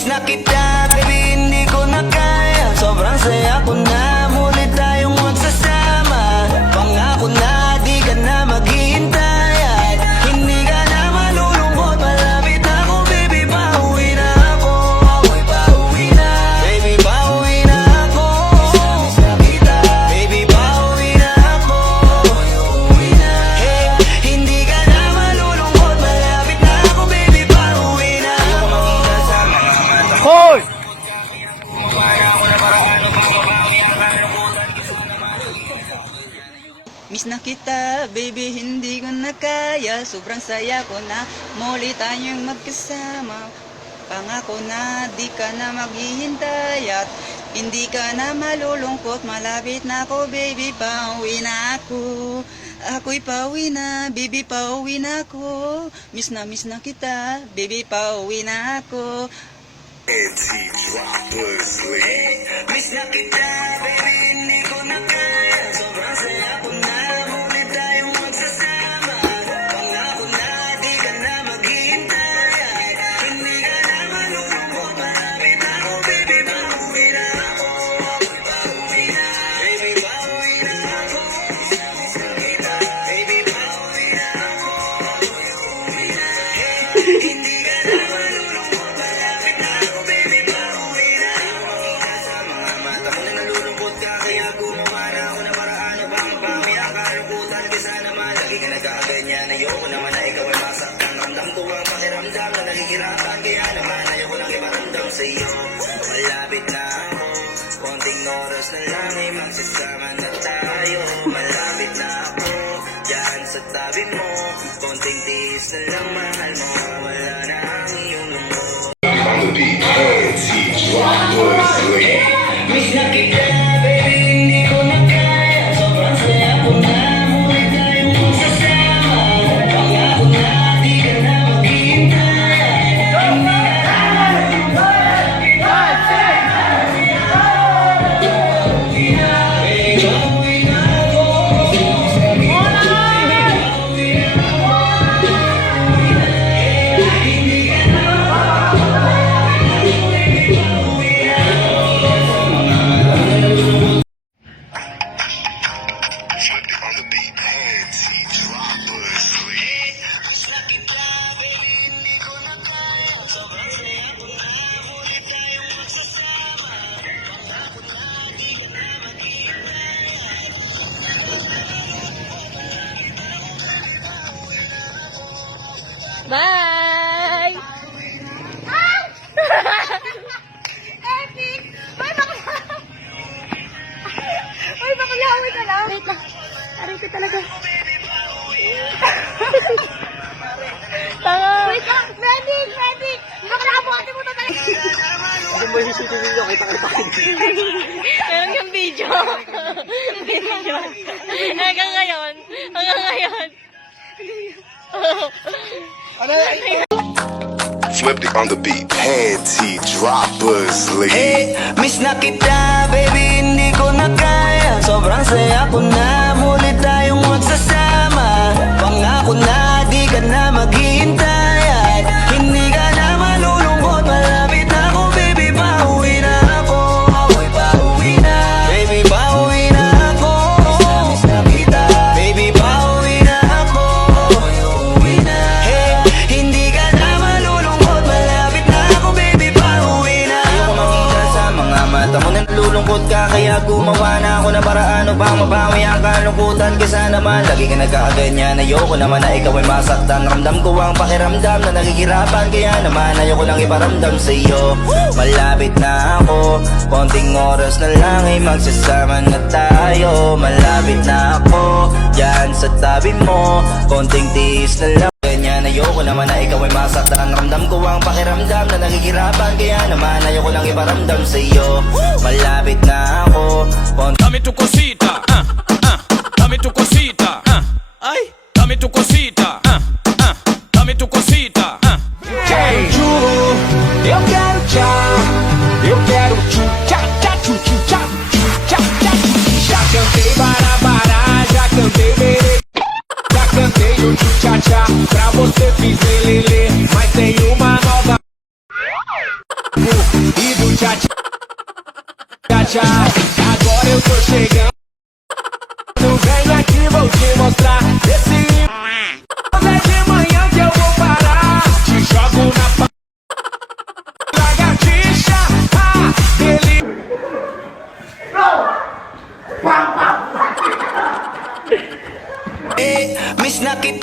Miss na kita, baby, hindi ko na kaya. Sobrang saya ko na, muli tayong magsasama. Pangako na, di ka na maghihintay. At hindi ka na malulungkot, malapit na ako, baby, pauwi na ako. Pauwi na, baby, pauwi na ako. Miss na kita, baby, pauwi na ako. Pauwi na, hey, hindi ka na malulungkot, malapit na ako, baby, pauwi na ako. Hoy! Miss na kita, baby, hindi ko na kaya. Sobrang saya ko na, muli tayong magkasama. Pangako na, di ka na maghihintay. At hindi ka na malulungkot, malapit na ako, baby, pauwi na ako. Ako'y pauwi na, baby, pauwi na ako. Miss na kita, baby, pauwi na ako. Miss na kita, baby, hindi ko na kaya. Sobrang saya ko na, muli tayong magsasama. Pangako na, di ka na maghihintay. Hindi ka na malulungkot, malapit na ako, baby, pauwi na ako. Pauwi na, baby, pauwi na ako. Miss na kita, baby, pauwi na ako. Pauwi na, hindi ka na malulungkot, malapit na ako, baby, pauwi na ako. Sa mga mata mo na nalulungkot ka, kaya gumawa na ako na paraan upang mapawi ang kalungkutan. Kaysa naman lagi ka nagkakaganyan, ayoko naman na ikaw ay masaktan. Ramdam ko ang pakiramdam na nakikirapan, kaya naman ayoko lang iparamdam sa iyo. Malapit na ako, konting oras na lang ay magsasama na tayo. Malapit na ako, dyan sa tabi mo, konting tiis na lang, mahal mo, wala na ang iyong lungkot. Miss na kita, baby, hindi ko na kaya. Sobrang saya ko na, muli tayong magsasama. Pangako na, di ka na maghihintay. Hindi ka na malulungkot, pauwi na, baby, pauwi na ako. Miss na kita, baby, pauwi na ako. Hindi ka na malulungkot, baby, pauwi na ako. Bye! Epic! Ay, bakla! Ay, bakla! Wait na lang. Wait lang. Aray ko talaga. Tanga! Wait lang! Medic! Medic! Bakla mo! Ate mo to talaga! Hindi mo yung CCTV nyo, kita-kita. Meron yung video. Video. Hanggang ngayon. Hanggang ngayon. Flipped it on the beat, panty droppers, Hey, miss na kita, baby, hindi ko na kaya. Sobrang saya ko na, muli tayong magsasama. Pangako na, di ka na maghihintay. At hindi ka na malulungkot, malapit na ako, baby, pauwi na ako. Pauwi na, baby, pauwi na ako. Miss na kita, baby, pauwi na ako. Pauwi na, hey, hindi ka na malulungkot, malapit na ako, baby, pauwi na ako. Makita sa mga mata mo na nalulungkot ka, kaya gumawa na ako na paraan upang mabawi ang kalungkutan. Kaysa naman lagi ka nagkakaganyan, ayoko naman na ikaw ay masaktan. Ramdam ko ang pakiramdam na nakikirapan, kaya naman ayoko lang iparamdam sa iyo. Malapit na ako, konting oras na lang ay magsasama na tayo. Malapit na ako, dyan sa tabi mo, konting tiis na lang. Ganyan, ayoko naman na ikaw ay masaktan. Ramdam ko ang pakiramdam na nakikirapan, kaya naman ayoko lang iparamdam sa iyo. Malapit na ako, Dame tu cosita, dame tu cosita, ay, dame tu cosita, dame tu cosita. Quero tchu, eu quero tchau, eu quero tchu, tchá, tchá, tchu, tchu, tchá, tchu, tchá, tchá. Já cantei barabara, já cantei berê, já cantei o tchu, tchá, tchá. Pra você fiz lelê, mas tem uma nova. lagartixa. Agora eu tô chegando. Vem aqui, vou te mostrar. Esse é de manhã que eu vou parar. Te jogo na lagartixa. Ah, ele. Miss na kita